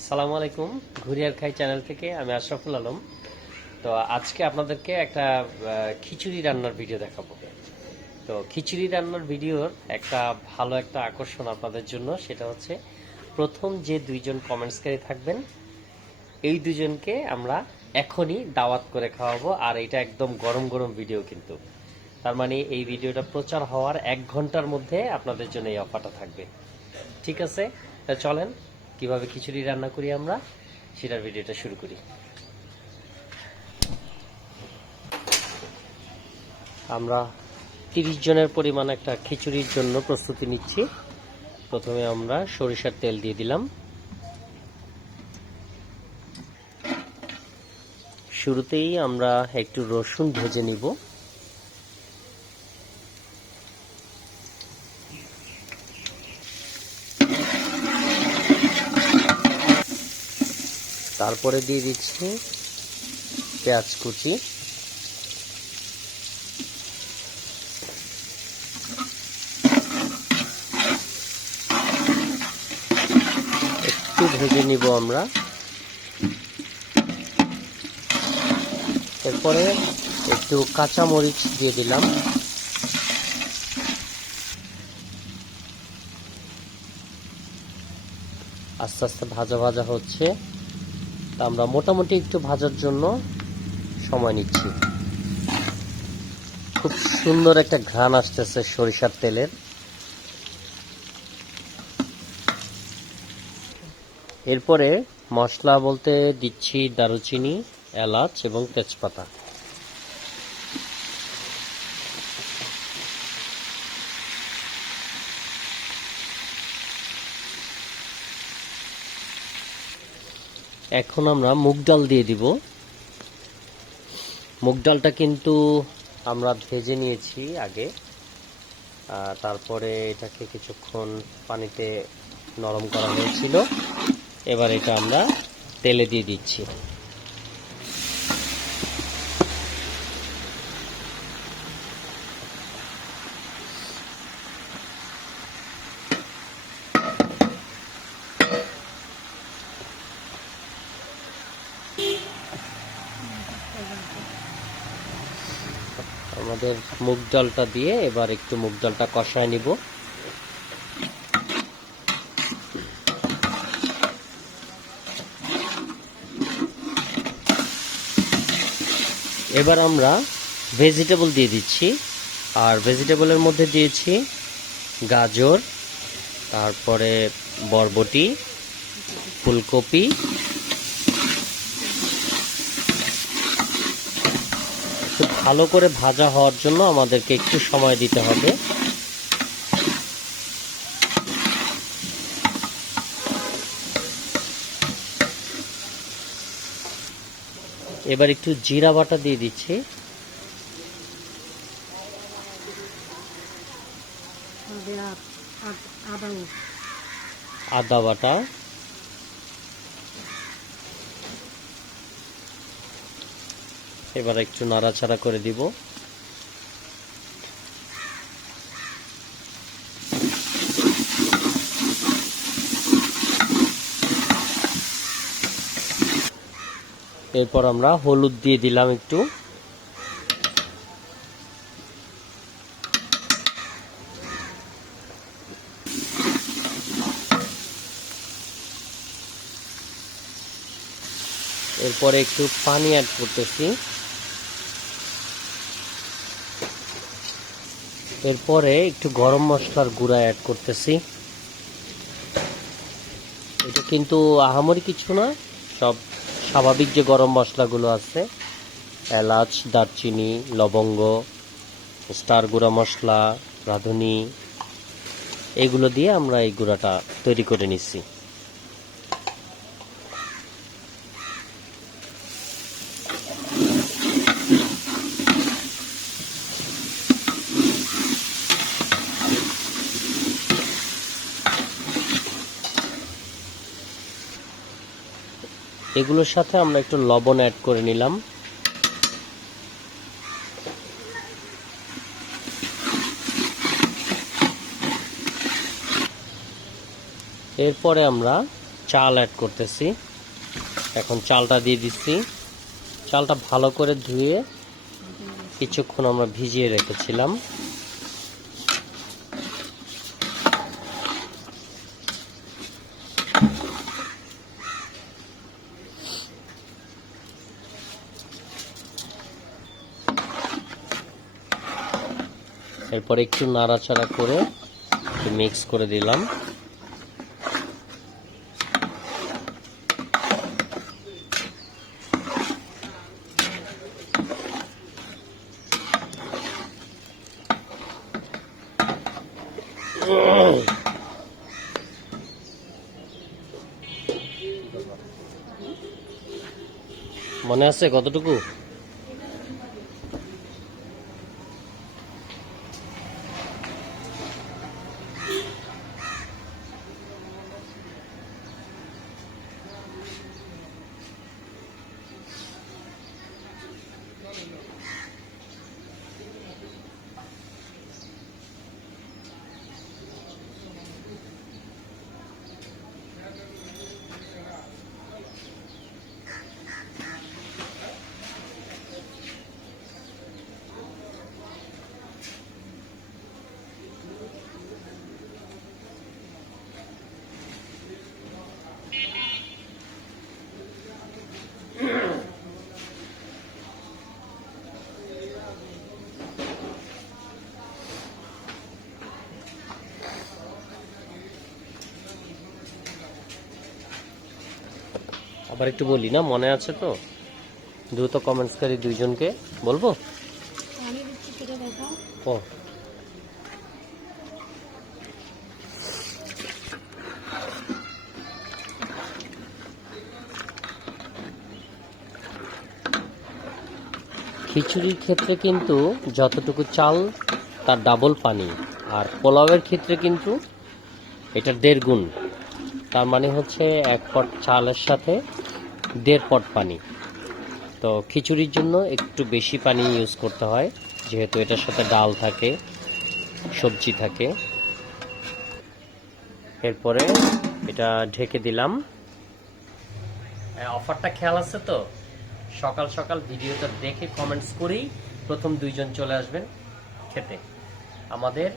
আসসালামু আলাইকুম। ঘুরিয়ার খাই চ্যানেল থেকে আমি আশরাফুল আলম। তো আজকে আপনাদেরকে একটা খিচুড়ি রান্নার ভিডিও দেখাবো। তো খিচুড়ি রান্নার ভিডিওর ভালো একটা আকর্ষণ আপনাদের জন্য, সেটা হচ্ছে প্রথম যে দুইজন কমেন্টসকারী থাকবেন এই দুজনকে আমরা এখনই দাওয়াত করে খাওয়াবো। আর এটা একদম গরম গরম ভিডিও কিন্তু, তার মানে এই ভিডিওটা প্রচার হওয়ার 1 ঘন্টার মধ্যে আপনাদের জন্য এই অফারটা থাকবে। ঠিক আছে, তা চলেন কিভাবে খিচুড়ি রান্না করি আমরা সেটার ভিডিওটা শুরু করি। আমরা 30 জনের পরিমাণ একটা খিচুড়ির জন্য প্রস্তুতি নিচ্ছি। প্রথমে আমরা সরিষার তেল দিয়ে দিলাম। শুরুতেই আমরা একটু রসুন ভেজে নিব। তারপরে দিয়ে দিচ্ছি পেঁয়াজ কুচি, একটু ভেজে নিব আমরা। এরপরে একটু কাঁচা মরিচ দিয়ে দিলাম। আস্তে আস্তে ভাজা ভাজা হচ্ছে, তা আমরা মোটামুটি একটু ভাজার জন্য সময় নিচ্ছি। খুব সুন্দর একটা ঘ্রাণ আসতেছে সরিষার তেলের। এরপরে মশলা বলতে দিচ্ছি দারুচিনি, এলাচ এবং তেজপাতা। এখন আমরা মুগ ডাল দিয়ে দিব। মুগ ডালটা কিন্তু আমরা ভেজে নিয়েছি আগে, তারপরে এটাকে কিছুক্ষণ পানিতে নরম করা হয়েছিল। এবার এটা আমরা তেলে দিয়ে দিচ্ছি। আমাদের মুগ ডালটা দিয়ে এবার একটু মুগ ডালটা কষায় নিব। এবার আমরা ভেজিটেবল দিয়ে দিচ্ছি। আর ভেজিটেবলের মধ্যে দিয়েছি গাজর, তারপরে বরবটি, ফুলকপি। খুব ভালো করে ভাজা হওয়ার জন্য আমাদেরকে একটু সময় দিতে হবে। এবার একটু জিরা বাটা দিয়ে দিচ্ছি, আদা বাটা, এবার একটু নাড়াচাড়া করে দিব। এরপর আমরা হলুদ দিয়ে দিলাম একটু। এরপরে একটু পানি অ্যাড করতেছি। এরপরে একটু গরম মশলার গুঁড়া অ্যাড করতেছি। এটা কিন্তু আহামরি কিছু না, সব স্বাভাবিক যে গরম মশলাগুলো আছে, এলাচ, দারচিনি, লবঙ্গ, স্টার গুঁড়া মশলা, রাঁধুনি, এগুলো দিয়ে আমরা এই গুঁড়াটা তৈরি করে নিচ্ছি। এগুলোর সাথে আমরা একটু লবণ অ্যাড করে নিলাম। এরপরে আমরা চাল অ্যাড করতেছি। এখন চালটা দিয়ে দিচ্ছি। চালটা ভালো করে ধুয়ে কিছুক্ষণ আমরা ভিজিয়ে রেখেছিলাম। এরপর একটু নাড়াচাড়া করে একটু মিক্স করে দিলাম। মনে আছে কতটুকু? আবার একটু বলি না, মনে আছে তো? দ্রুত কমেন্টসকারী দুইজনকে বলবো। ও খিচুড়ির ক্ষেত্রে কিন্তু যতটুকু চাল তার ডাবল পানি, আর পোলাওয়ের ক্ষেত্রে কিন্তু এটা 1.5 গুণ। তার মানে হচ্ছে 1 পট চালের সাথে 1.5 পট পানি। তো খিচুড়ির জন্য একটু বেশি পানি ইউজ করতে হয়, যেহেতু এটার সাথে ডাল থাকে, সবজি থাকে। এরপরে এটা ঢেকে দিলাম। অফারটা খেয়াল আছে তো? সকাল সকাল ভিডিওটা দেখে কমেন্টস করেই প্রথম 2 জন চলে আসবেন খেতে আমাদের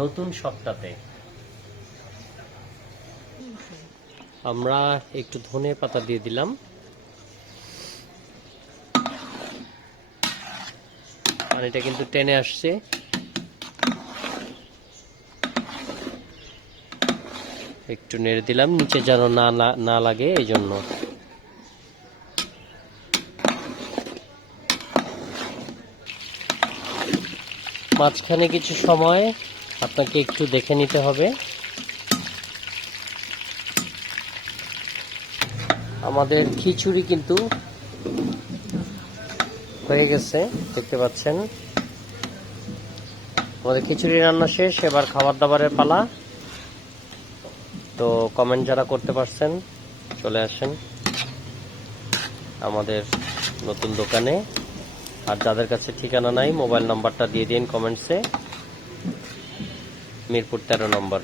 নতুন সপ্তাহে। আমরা একটু ধনে পাতা দিয়ে দিলাম। পানিটা কিন্তু টেনে আসছে। একটু নেড়ে দিলাম, নিচে যেন না লাগে এই জন্য। মাঝখানে কিছু সময় আপনাকে একটু দেখে নিতে হবে। আমাদের খিচুড়ি কিন্তু হয়ে গেছে, দেখতে পাচ্ছেন। আমাদের খিচুড়ি রান্না শেষ, এবার খাবার দাবারের পালা। তো কমেন্ট যারা করতে পারছেন চলে আসেন আমাদের নতুন দোকানে। আর যাদের কাছে ঠিকানা নাই, মোবাইল নাম্বারটা দিয়ে দিন কমেন্টসে। মিরপুর 13 নম্বর।